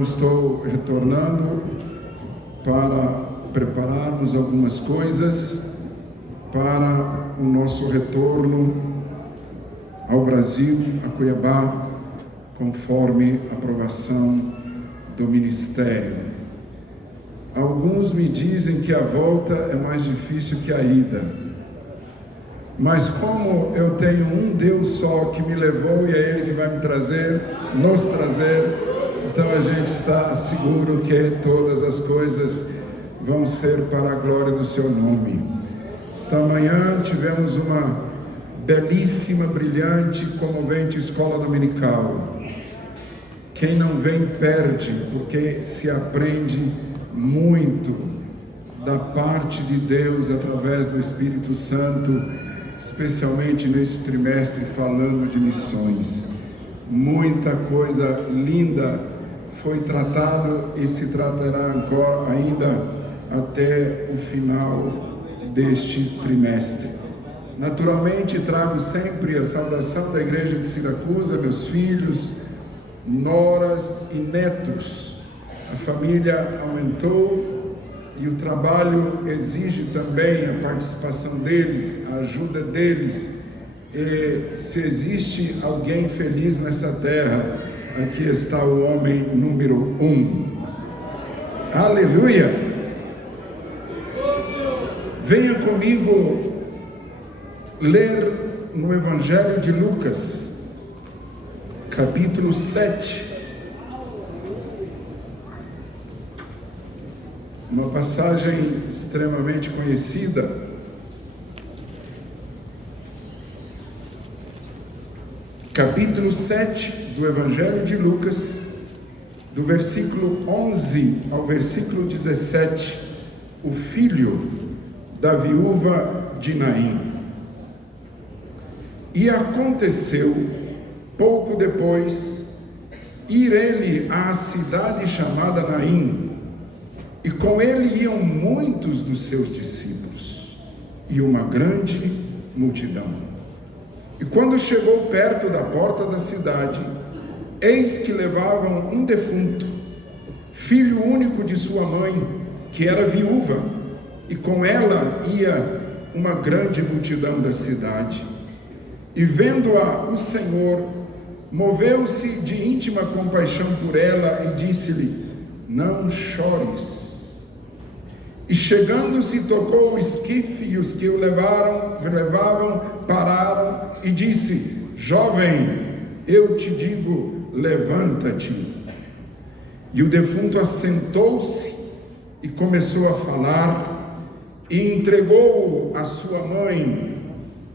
Estou retornando para prepararmos algumas coisas para o nosso retorno ao Brasil, a Cuiabá, conforme a aprovação do Ministério. Alguns me dizem que a volta é mais difícil que a ida, mas como eu tenho um Deus só que me levou e é Ele que vai me trazer, nos trazer, então a gente está seguro que todas as coisas vão ser para a glória do seu nome. Esta manhã tivemos uma belíssima, brilhante, comovente escola dominical. Quem não vem perde, porque se aprende muito da parte de Deus através do Espírito Santo, especialmente nesse trimestre falando de missões. Muita coisa linda foi tratado e se tratará agora ainda até o final deste trimestre. Naturalmente trago sempre a saudação da igreja de Siracusa, meus filhos, noras e netos. A família aumentou e o trabalho exige também a participação deles, a ajuda deles. E se existe alguém feliz nessa terra, aqui está o homem número 1. Aleluia! Venha comigo ler no Evangelho de Lucas, capítulo 7. Uma passagem extremamente conhecida. Capítulo 7 do Evangelho de Lucas, do versículo 11 ao versículo 17, o filho da viúva de Naim. E aconteceu, pouco depois, ir ele à cidade chamada Naim, e com ele iam muitos dos seus discípulos, e uma grande multidão. E quando chegou perto da porta da cidade, eis que levavam um defunto, filho único de sua mãe, que era viúva, e com ela ia uma grande multidão da cidade. E vendo-a o Senhor, moveu-se de íntima compaixão por ela e disse-lhe: não chores. E chegando-se, tocou o esquife, e os que o levavam pararam, e disse: jovem, eu te digo, levanta-te. E o defunto assentou-se e começou a falar, e entregou-o à sua mãe,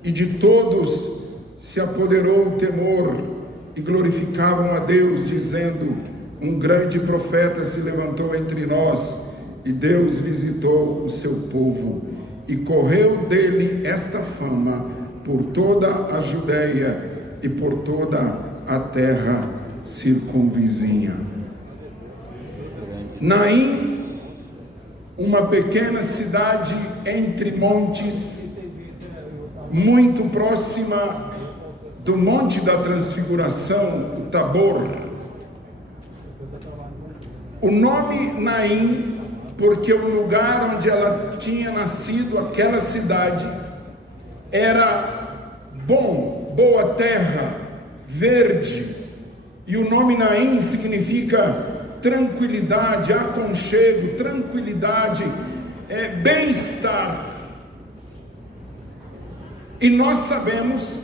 e de todos se apoderou o temor, e glorificavam a Deus, dizendo: um grande profeta se levantou entre nós, e Deus visitou o seu povo, e correu dele esta fama por toda a Judeia e por toda a terra circunvizinha. Naim, uma pequena cidade entre montes, muito próxima do Monte da Transfiguração, o Tabor. O nome Naim, porque o lugar onde ela tinha nascido, aquela cidade, era bom, boa terra, verde, e o nome Naim significa tranquilidade, aconchego, tranquilidade, bem-estar. E nós sabemos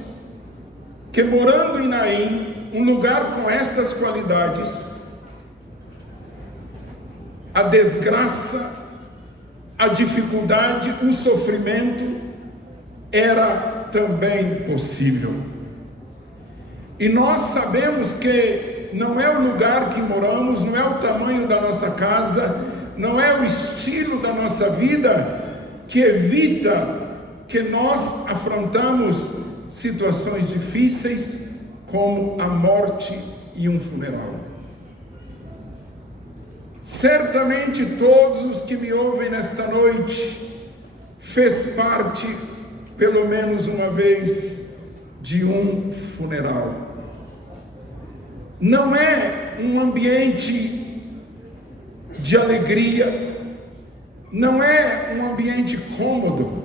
que morando em Naim, um lugar com estas qualidades, a desgraça, a dificuldade, o sofrimento era também possível. E nós sabemos que não é o lugar que moramos, não é o tamanho da nossa casa, não é o estilo da nossa vida que evita que nós afrontamos situações difíceis como a morte e um funeral. Certamente todos os que me ouvem nesta noite fez parte, pelo menos uma vez, de um funeral. Não é um ambiente de alegria, não é um ambiente cômodo.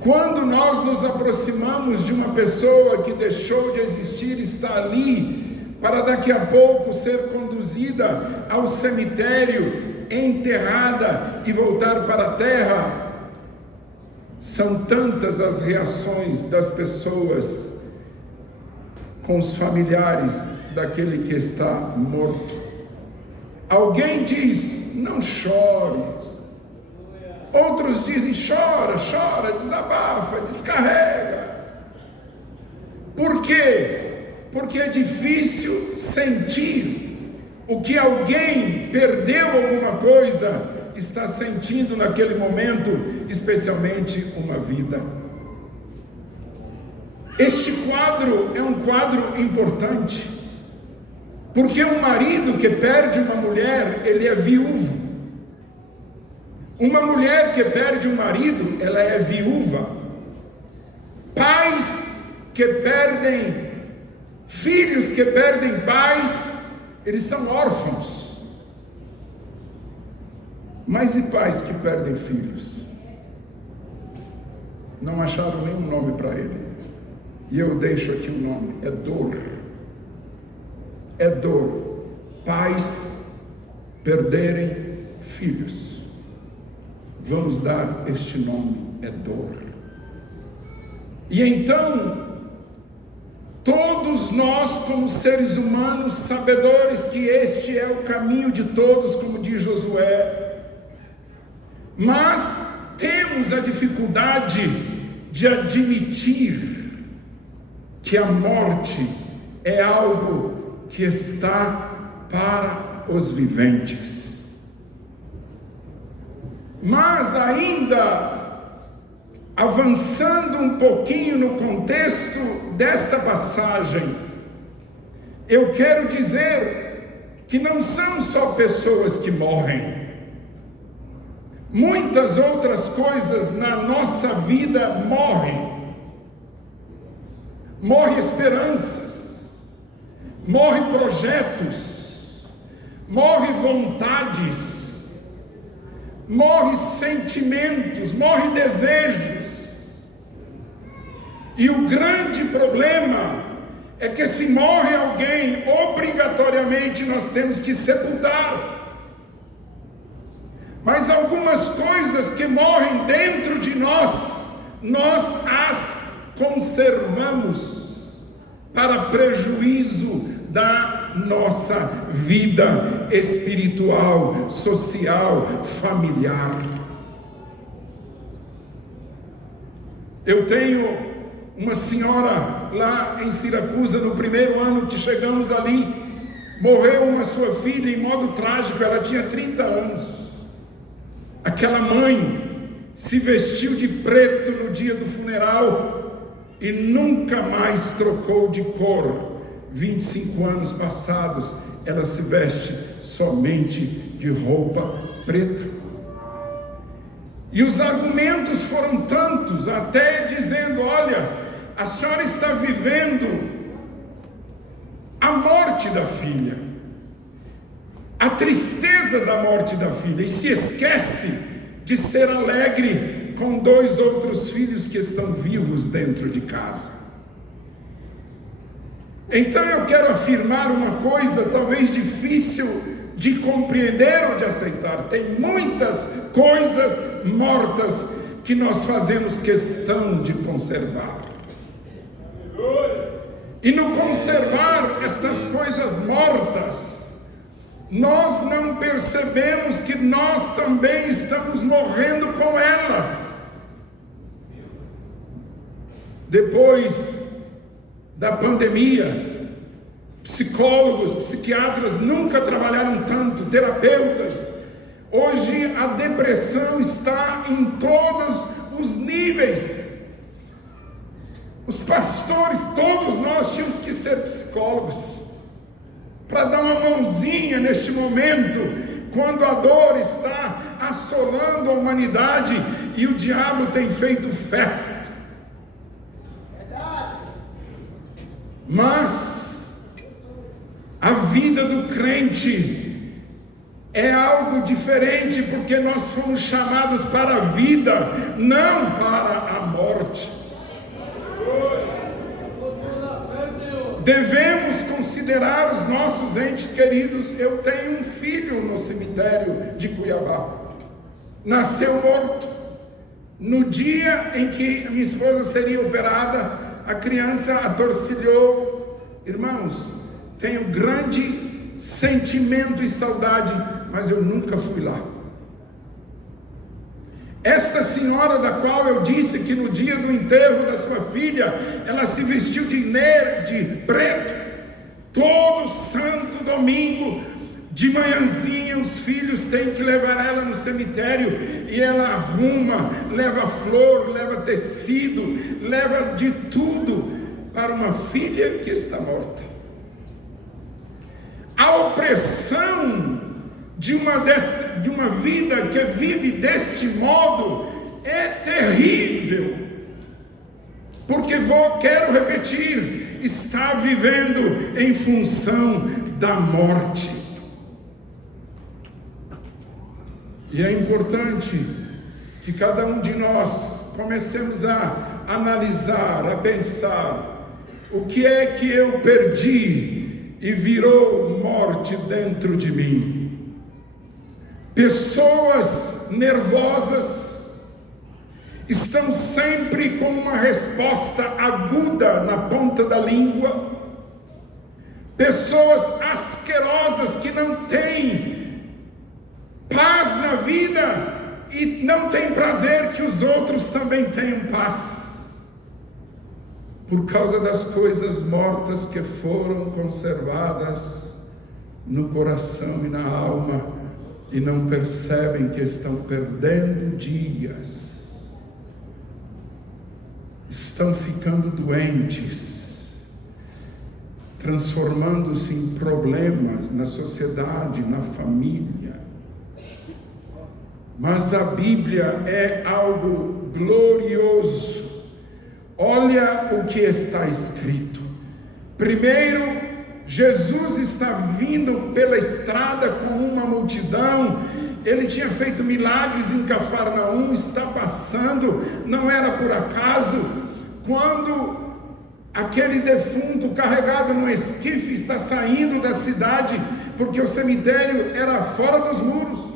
Quando nós nos aproximamos de uma pessoa que deixou de existir, está ali para daqui a pouco ser conduzida ao cemitério, enterrada e voltar para a terra, são tantas as reações das pessoas com os familiares daquele que está morto. Alguém diz: não chores. Outros dizem: chora, chora, desabafa, descarrega. Por quê? Porque é difícil sentir o que alguém perdeu alguma coisa está sentindo naquele momento, especialmente uma vida. Este quadro é um quadro importante, porque um marido que perde uma mulher, ele é viúvo. Uma mulher que perde um marido, ela é viúva. Pais que perdem, filhos que perdem pais, eles são órfãos. Mas e pais que perdem filhos? Não acharam nenhum nome para ele. E eu deixo aqui o nome: é dor. É dor. Pais perderem filhos. Vamos dar este nome: é dor. E então, todos nós, como seres humanos, sabedores que este é o caminho de todos, como diz Josué, mas temos a dificuldade de admitir que a morte é algo que está para os viventes. Mas ainda avançando um pouquinho no contexto desta passagem, eu quero dizer que não são só pessoas que morrem. Muitas outras coisas na nossa vida morrem. Morrem esperanças, morrem projetos, morrem vontades, morrem sentimentos, morrem desejos. E o grande problema é que se morre alguém, obrigatoriamente nós temos que sepultar. Mas algumas coisas que morrem dentro de nós, nós as conservamos para prejuízo da nossa vida espiritual, social, familiar. Eu tenho uma senhora lá em Siracusa, no primeiro ano que chegamos ali, morreu uma sua filha em modo trágico, ela tinha 30 anos. Aquela mãe se vestiu de preto no dia do funeral e nunca mais trocou de cor. 25 anos passados, ela se veste somente de roupa preta. E os argumentos foram tantos, até dizendo: olha, a senhora está vivendo a morte da filha, a tristeza da morte da filha, e se esquece de ser alegre com 2 outros filhos que estão vivos dentro de casa. Então eu quero afirmar uma coisa talvez difícil de compreender ou de aceitar: tem muitas coisas mortas que nós fazemos questão de conservar. E no conservar estas coisas mortas, nós não percebemos que nós também estamos morrendo com elas. Depois da pandemia, psicólogos, psiquiatras nunca trabalharam tanto, terapeutas. Hoje a depressão está em todos os níveis. Os pastores, todos nós tínhamos que ser psicólogos, para dar uma mãozinha neste momento, quando a dor está assolando a humanidade e o diabo tem feito festa. Mas a vida do crente é algo diferente, porque nós fomos chamados para a vida, não para a morte. Devemos considerar os nossos entes queridos. Eu tenho um filho no cemitério de Cuiabá, nasceu morto. No dia em que minha esposa seria operada, a criança atorcilhou. Irmãos, tenho grande sentimento e saudade, mas eu nunca fui lá. Esta senhora da qual eu disse que no dia do enterro da sua filha, ela se vestiu de preto, todo santo domingo, de manhãzinha os filhos têm que levar ela no cemitério, e ela arruma, leva flor, leva tecido, leva de tudo para uma filha que está morta. A opressão de uma vida que vive deste modo é terrível, porque quero repetir, está vivendo em função da morte. E é importante que cada um de nós comecemos a analisar, a pensar: o que é que eu perdi e virou morte dentro de mim? Pessoas nervosas estão sempre com uma resposta aguda na ponta da língua. Pessoas asquerosas que não têm paz na vida e não têm prazer que os outros também tenham paz, por causa das coisas mortas que foram conservadas no coração e na alma, e não percebem que estão perdendo dias, estão ficando doentes, transformando-se em problemas na sociedade, na família. Mas a Bíblia é algo glorioso. Olha o que está escrito. Primeiro, Jesus está vindo pela estrada com uma multidão. Ele tinha feito milagres em Cafarnaum, está passando, não era por acaso, quando aquele defunto carregado no esquife está saindo da cidade, porque o cemitério era fora dos muros.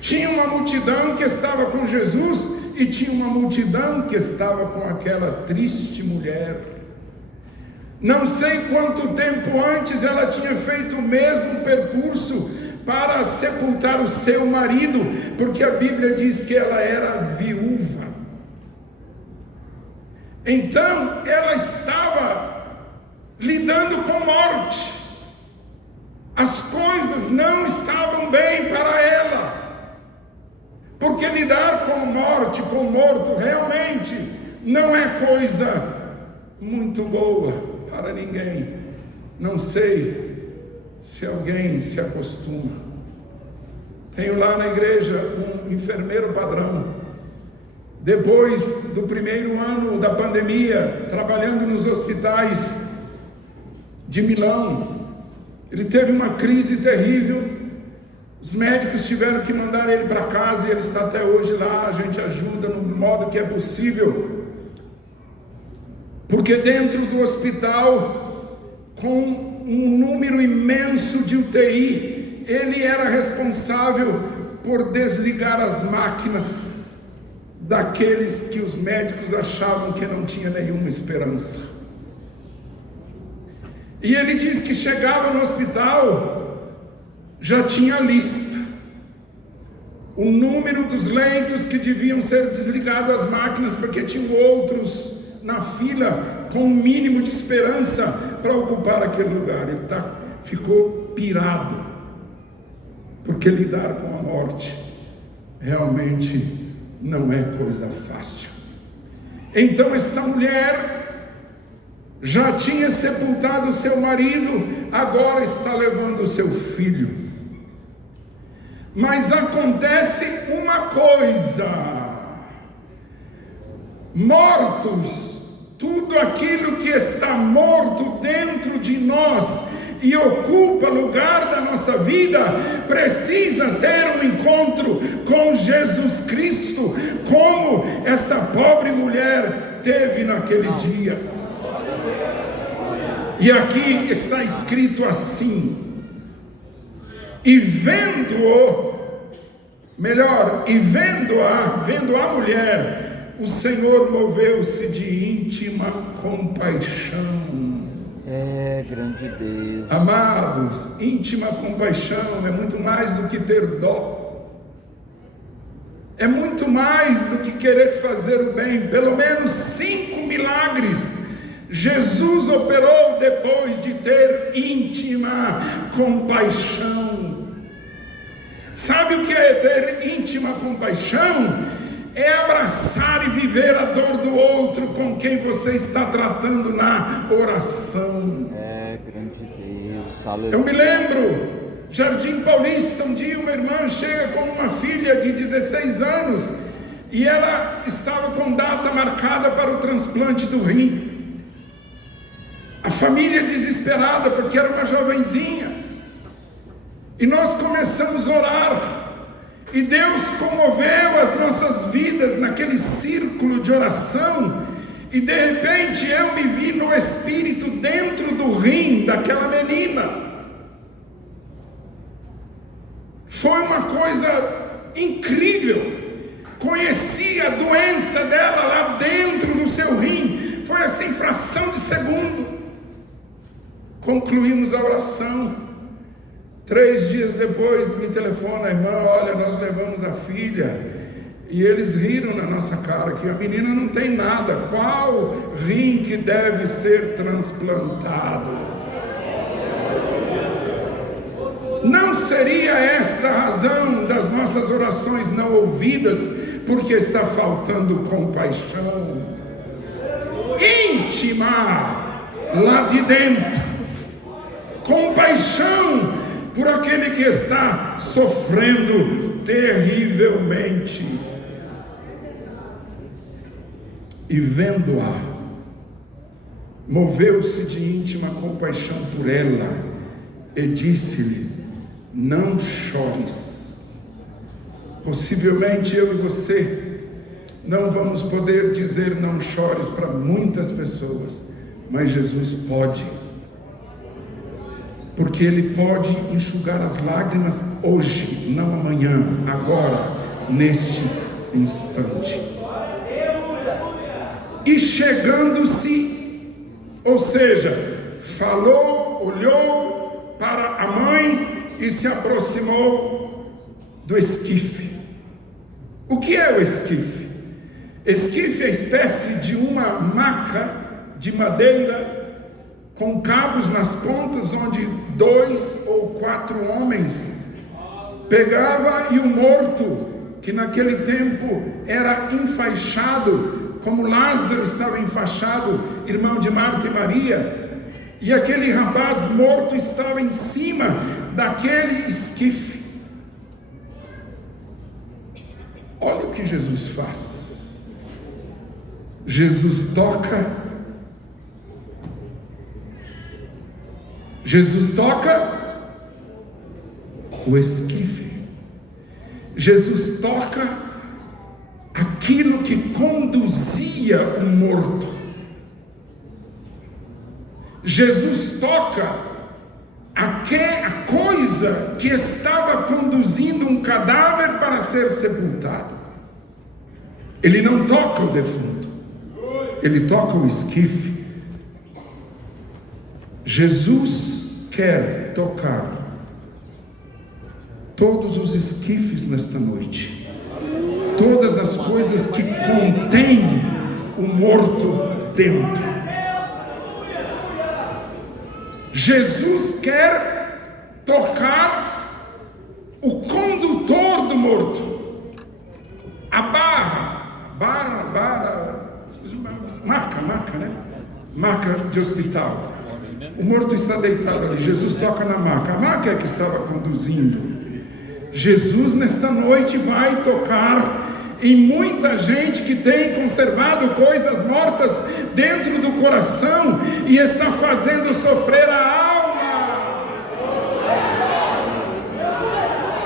Tinha uma multidão que estava com Jesus e tinha uma multidão que estava com aquela triste mulher. Não sei quanto tempo antes ela tinha feito o mesmo percurso para sepultar o seu marido, porque a Bíblia diz que ela era viúva. Então ela estava lidando com morte. As coisas não estavam bem para ela. Porque lidar com morte, com morto, realmente não é coisa muito boa para ninguém. Não sei se alguém se acostuma. Tenho lá na igreja um enfermeiro padrão. Depois do primeiro ano da pandemia, trabalhando nos hospitais de Milão, ele teve uma crise terrível. Os médicos tiveram que mandar ele para casa e ele está até hoje lá. A gente ajuda no modo que é possível, porque dentro do hospital, com um número imenso de UTI, ele era responsável por desligar as máquinas daqueles que os médicos achavam que não tinha nenhuma esperança. E ele diz que chegava no hospital, já tinha lista, o número dos leitos que deviam ser desligados as máquinas, porque tinham outros na fila com um mínimo de esperança para ocupar aquele lugar. Ele ficou pirado, porque lidar com a morte realmente não é coisa fácil. Então esta mulher já tinha sepultado o seu marido, agora está levando o seu filho. Mas acontece uma coisa: mortos, tudo aquilo que está morto dentro de nós e ocupa lugar da nossa nossa vida precisa ter um encontro com Jesus Cristo, como esta pobre mulher teve naquele dia. E aqui está escrito assim: e vendo a mulher, o Senhor moveu-se de íntima compaixão. Grande Deus. Amados, íntima compaixão é muito mais do que ter dó. É muito mais do que querer fazer o bem. Pelo menos 5 milagres Jesus operou depois de ter íntima compaixão. Sabe o que é ter íntima compaixão? É abraçar e viver a dor do outro com quem você está tratando na oração. Grande Deus, aleluia. Eu me lembro, Jardim Paulista, um dia uma irmã chega com uma filha de 16 anos e ela estava com data marcada para o transplante do rim. A família desesperada porque era uma jovenzinha. E nós começamos a orar. E Deus comoveu as nossas vidas naquele círculo de oração. E de repente eu me vi no espírito dentro do rim daquela menina. Foi uma coisa incrível. Conheci a doença dela lá dentro do seu rim. Foi assim, fração de segundo. Concluímos a oração. 3 dias depois me telefona a irmã: olha, nós levamos a filha e eles riram na nossa cara que a menina não tem nada. Qual rim que deve ser transplantado? Não seria esta a razão das nossas orações não ouvidas, porque está faltando compaixão íntima lá de dentro, compaixão por aquele que está sofrendo terrivelmente. E vendo-a, moveu-se de íntima compaixão por ela e disse-lhe: não chores. Possivelmente eu e você não vamos poder dizer não chores para muitas pessoas, mas Jesus pode. Porque Ele pode enxugar as lágrimas hoje, não amanhã, agora, neste instante. E chegando-se, ou seja, falou, olhou para a mãe e se aproximou do esquife. O que é o esquife? Esquife é espécie de uma maca de madeira com cabos nas pontas, onde 2 ou 4 homens pegava e o morto, que naquele tempo era enfaixado, como Lázaro estava enfaixado, irmão de Marta e Maria, e aquele rapaz morto estava em cima daquele esquife. Olha o que Jesus faz. Jesus toca o esquife. Jesus toca aquilo que conduzia o morto. Jesus toca a coisa que estava conduzindo um cadáver para ser sepultado. Ele não toca o defunto, ele toca o esquife. Jesus quer tocar todos os esquifes nesta noite, todas as coisas que contêm o morto dentro. Jesus quer tocar o condutor do morto, a marca, né? Marca de hospital. O morto está deitado ali, Jesus toca na maca. A maca é que estava conduzindo. Jesus nesta noite vai tocar em muita gente que tem conservado coisas mortas dentro do coração e está fazendo sofrer a alma.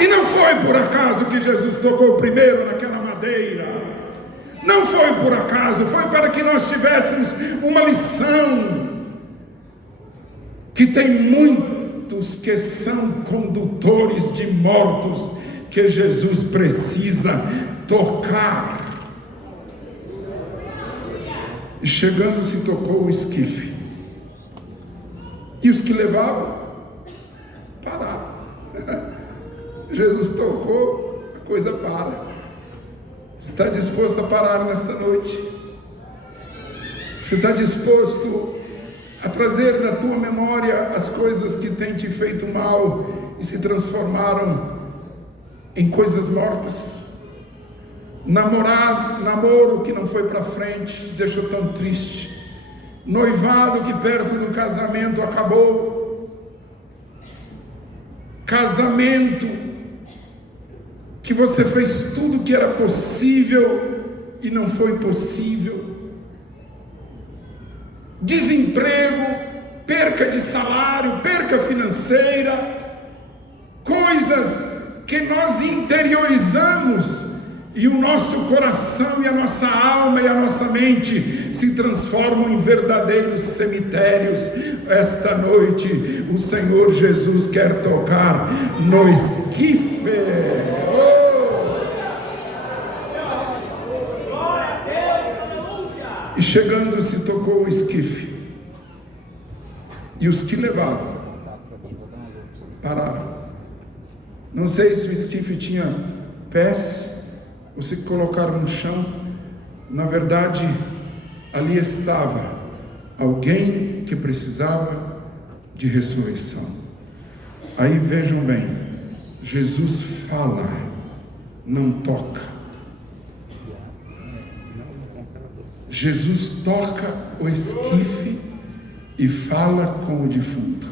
E não foi por acaso que Jesus tocou primeiro naquela madeira. Não foi por acaso, foi para que nós tivéssemos uma lição. Que tem muitos que são condutores de mortos que Jesus precisa tocar. E chegando se tocou o esquife. E os que levavam pararam. Jesus tocou, a coisa para. Você está disposto a parar nesta noite? Você está disposto a trazer na tua memória as coisas que têm te feito mal e se transformaram em coisas mortas? Namoro que não foi para frente, te deixou tão triste. Noivado que perto do casamento acabou. Casamento que você fez tudo que era possível e não foi possível. Desemprego, perca de salário, perca financeira, coisas que nós interiorizamos e o nosso coração e a nossa alma e a nossa mente se transformam em verdadeiros cemitérios. Esta noite o Senhor Jesus quer tocar no esquife. E chegando se tocou o esquife. E os que levavam pararam. Não sei se o esquife tinha pés ou se colocaram no chão. Na verdade, ali estava alguém que precisava de ressurreição. Aí vejam bem, Jesus fala, não toca. Jesus toca o esquife e fala com o defunto.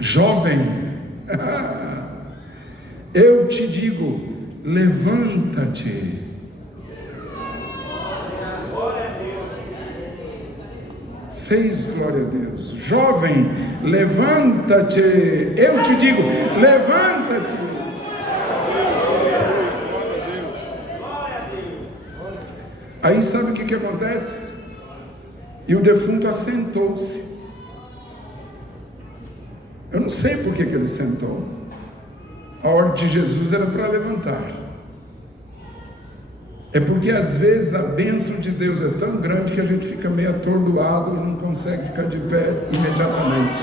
Jovem, eu te digo, levanta-te. Seis, glória a Deus. Jovem, levanta-te. Eu te digo, levanta-te. Aí sabe o que acontece? E o defunto assentou-se. Eu não sei por que ele sentou. A ordem de Jesus era para levantar. É porque às vezes a bênção de Deus é tão grande que a gente fica meio atordoado e não consegue ficar de pé imediatamente.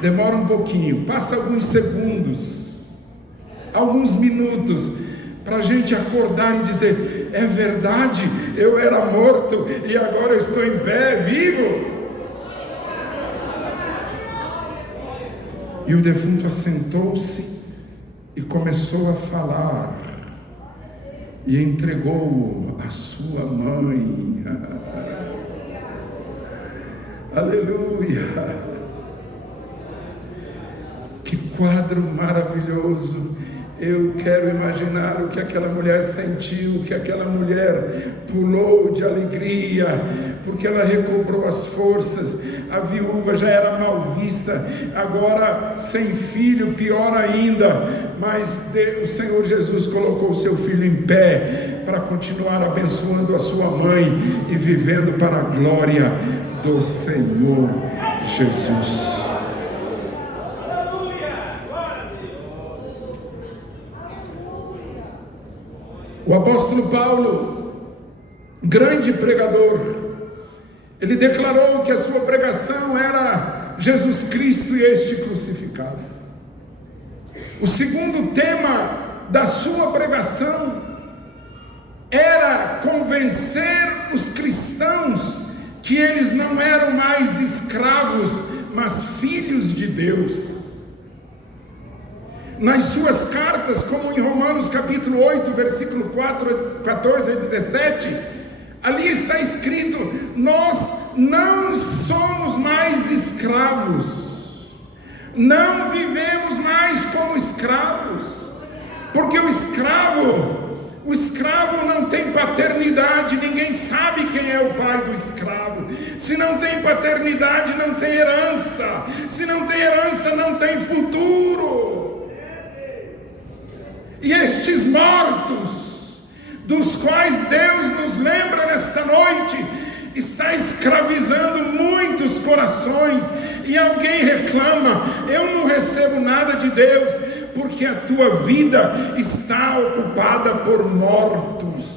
Demora um pouquinho, passa alguns segundos, alguns minutos, para a gente acordar e dizer: é verdade, eu era morto e agora eu estou em pé, vivo. E o defunto assentou-se e começou a falar, e entregou a sua mãe. Aleluia! Que quadro maravilhoso! Eu quero imaginar o que aquela mulher sentiu, que aquela mulher pulou de alegria, porque ela recobrou as forças. A viúva já era mal vista, agora sem filho, pior ainda. Mas o Senhor Jesus colocou o seu filho em pé, para continuar abençoando a sua mãe e vivendo para a glória do Senhor Jesus. O apóstolo Paulo, grande pregador, ele declarou que a sua pregação era Jesus Cristo e este crucificado. O segundo tema da sua pregação era convencer os cristãos que eles não eram mais escravos, mas filhos de Deus. Nas suas cartas, como em Romanos capítulo 8, versículo 14 a 17, ali está escrito: nós não somos mais escravos, não vivemos mais como escravos, porque o escravo não tem paternidade, ninguém sabe quem é o pai do escravo. Se não tem paternidade, não tem herança. Se não tem herança, não tem futuro. E estes mortos, dos quais Deus nos lembra nesta noite, está escravizando muitos corações. E alguém reclama: eu não recebo nada de Deus, porque a tua vida está ocupada por mortos.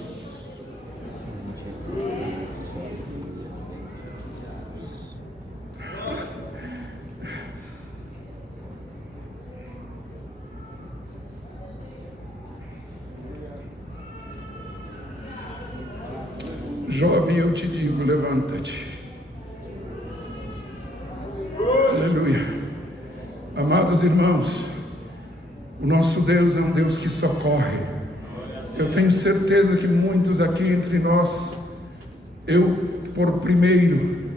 Jovem, eu te digo, levanta-te. Aleluia. Amados irmãos, o nosso Deus é um Deus que socorre. Eu tenho certeza que muitos aqui entre nós, eu por primeiro,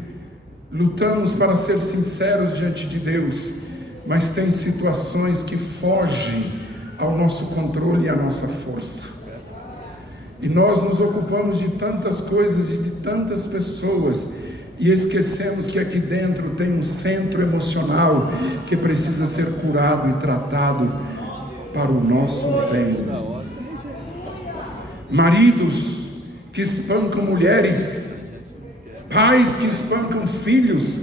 lutamos para ser sinceros diante de Deus, mas tem situações que fogem ao nosso controle e à nossa força. E nós nos ocupamos de tantas coisas e de tantas pessoas, e esquecemos que aqui dentro tem um centro emocional que precisa ser curado e tratado para o nosso bem. Maridos que espancam mulheres, pais que espancam filhos.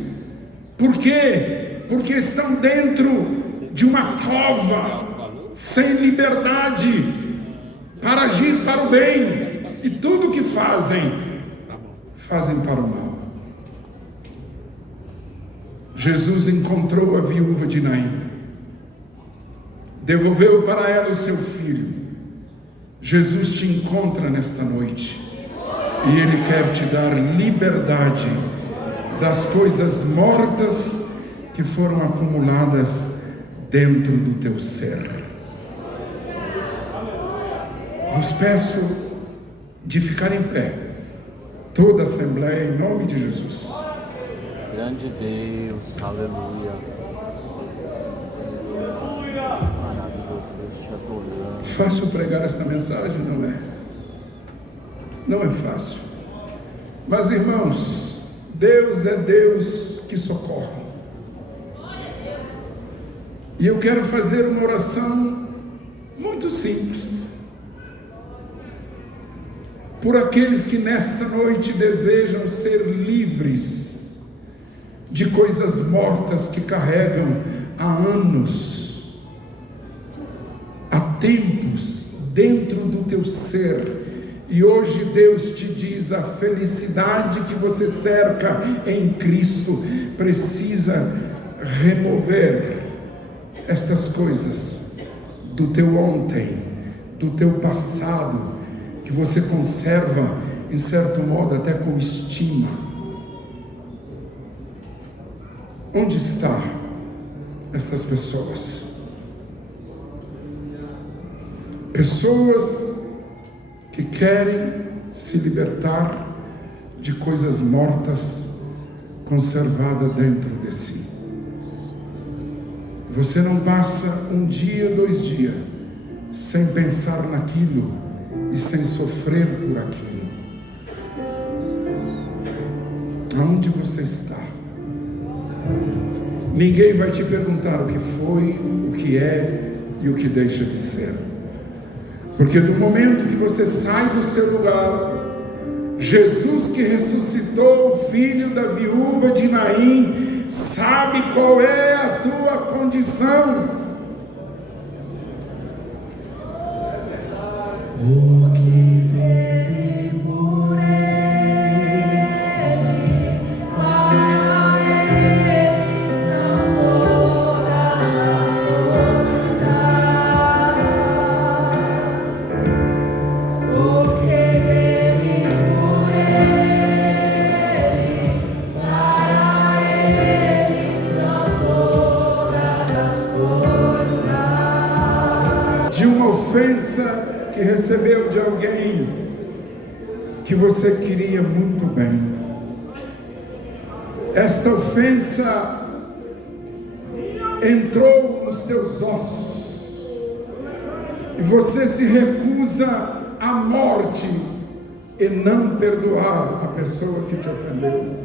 Por quê? Porque estão dentro de uma cova, sem liberdade para agir para o bem, e tudo que fazem para o mal. Jesus encontrou a viúva de Naim, devolveu para ela o seu filho. Jesus te encontra nesta noite, e Ele quer te dar liberdade das coisas mortas que foram acumuladas dentro do teu ser. Vos peço de ficar em pé, toda a Assembleia, em nome de Jesus. Grande Deus, aleluia. Maravilhoso Deus, te adorando. Fácil pregar esta mensagem? Não é. Não é fácil. Mas irmãos, Deus é Deus que socorre. E eu quero fazer uma oração muito simples por aqueles que nesta noite desejam ser livres de coisas mortas que carregam há anos, há tempos, dentro do teu ser. E hoje Deus te diz: a felicidade que você cerca em Cristo precisa remover estas coisas do teu ontem, do teu passado, que você conserva, em certo modo, até com estima. Onde estão estas pessoas? Pessoas que querem se libertar de coisas mortas conservadas dentro de si. Você não passa um dia, 2 dias sem pensar naquilo e sem sofrer por aquilo. Aonde você está? Ninguém vai te perguntar o que foi, o que é e o que deixa de ser. Porque do momento que você sai do seu lugar, Jesus, que ressuscitou o filho da viúva de Naim, sabe qual é a tua condição. O que dele morei, para ele são todas as coisas. O que dele morei, para ele são todas as coisas. De uma ofensa que recebeu de alguém que você queria muito bem. Esta ofensa entrou nos teus ossos e você se recusa à morte e não perdoar a pessoa que te ofendeu.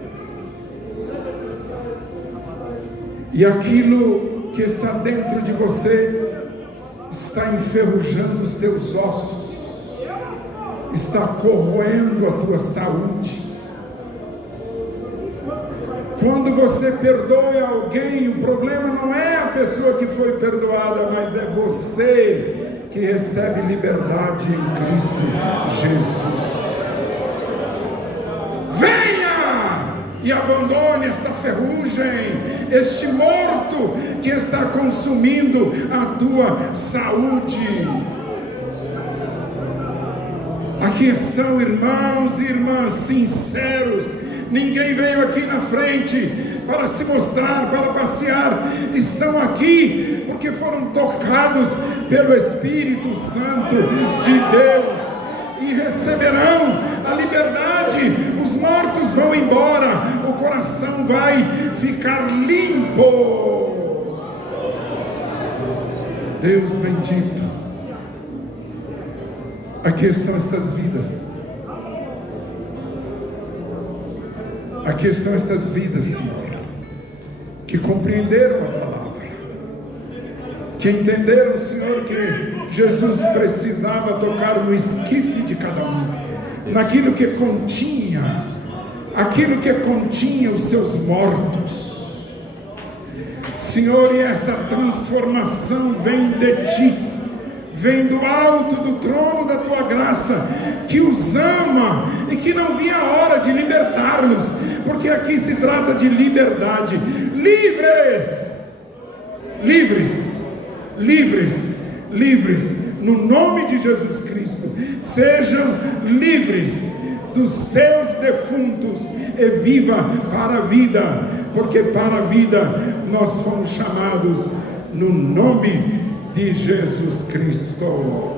e aquilo que está dentro de você está enferrujando os teus ossos, está corroendo a tua saúde. Quando você perdoa alguém, o problema não é a pessoa que foi perdoada, mas é você que recebe liberdade em Cristo Jesus. Venha e abandone esta ferrugem, este morto que está consumindo a tua saúde. Aqui estão irmãos e irmãs sinceros. Ninguém veio aqui na frente para se mostrar, para passear. Estão aqui porque foram tocados pelo Espírito Santo de Deus e receberão a liberdade. Os mortos vão embora, o coração vai ficar limpo. Deus bendito, aqui estão estas vidas. Aqui estão estas vidas, Senhor, que compreenderam a palavra, que entenderam, Senhor, que Jesus precisava tocar no esquife de cada um, naquilo que continha, aquilo que continha os seus mortos. Senhor, e esta transformação vem de Ti, vem do alto do trono da Tua graça, que os ama e que não vinha a hora de libertar-nos, porque aqui se trata de liberdade. Livres, livres, livres, livres, no nome de Jesus Cristo. Sejam livres dos teus defuntos e viva para a vida, porque para a vida nós fomos chamados no nome de Jesus Cristo.